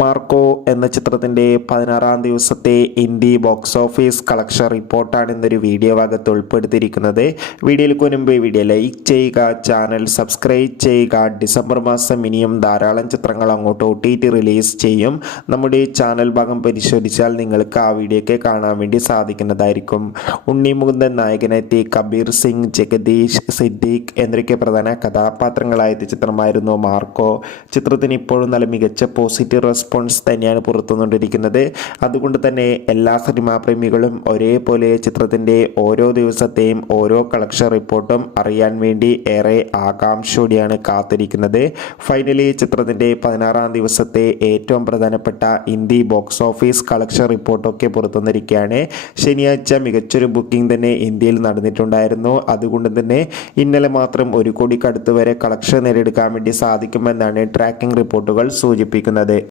Marco എന്ന ചിത്രത്തിന്റെ പതിനാറാം ദിവസത്തെ ഇന്ത്യ ബോക്സ് ഓഫീസ് കളക്ഷൻ റിപ്പോർട്ടാണ് ഇന്നൊരു വീഡിയോ ഭാഗത്ത് ഉൾപ്പെടുത്തിയിരിക്കുന്നത്. വീഡിയോയിലേക്ക് മുൻപ് വീഡിയോ ലൈക്ക് ചെയ്യുക ചാനൽ സബ്സ്ക്രൈബ് ചെയ്യുക. ഡിസംബർ മാസം ഇനിയും ധാരാളം ചിത്രങ്ങൾ അങ്ങോട്ട് ഒ റിലീസ് ചെയ്യും. നമ്മുടെ ചാനൽ ഭാഗം പരിശോധിച്ചാൽ നിങ്ങൾക്ക് ആ വീഡിയോയ്ക്ക് കാണാൻ വേണ്ടി സാധിക്കുന്നതായിരിക്കും. ഉണ്ണി മുകുന്ദൻ നായകനെത്തി കബീർ സിംഗ് ജഗദീഷ് സിദ്ദീഖ് എന്നൊക്കെ പ്രധാന കഥാപാത്രങ്ങളായ ചിത്രമായിരുന്നു മാർക്കോ. ചിത്രത്തിന് ഇപ്പോഴും നല്ല മികച്ച പോസിറ്റീവ് തന്നെയാണ് പുറത്തുകൊണ്ടിരിക്കുന്നത് അതുകൊണ്ട് തന്നെ എല്ലാ സിനിമാ പ്രേമികളും ഒരേപോലെ ചിത്രത്തിന്റെ ഓരോ ദിവസത്തെയും ഓരോ കളക്ഷൻ റിപ്പോർട്ടും അറിയാൻ വേണ്ടി ഏറെ ആകാംക്ഷയോടെയാണ് കാത്തിരിക്കുന്നത്. ഫൈനലി ചിത്രത്തിന്റെ പതിനാറാം ദിവസത്തെ ഏറ്റവും പ്രധാനപ്പെട്ട ഹിന്ദി ബോക്സ് ഓഫീസ് കളക്ഷൻ റിപ്പോർട്ടൊക്കെ പുറത്തുനിന്നിരിക്കുകയാണ് ശനിയാഴ്ച മികച്ചൊരു ബുക്കിംഗ് തന്നെ ഇന്ത്യയിൽ നടന്നിട്ടുണ്ടായിരുന്നു. അതുകൊണ്ട് തന്നെ ഇന്നലെ മാത്രം ഒരു കോടിക്കടുത്ത് വരെ കളക്ഷൻ നേടിയെടുക്കാൻ വേണ്ടി സാധിക്കുമെന്നാണ് ട്രാക്കിംഗ് റിപ്പോർട്ടുകൾ സൂചിപ്പിക്കുന്നത്.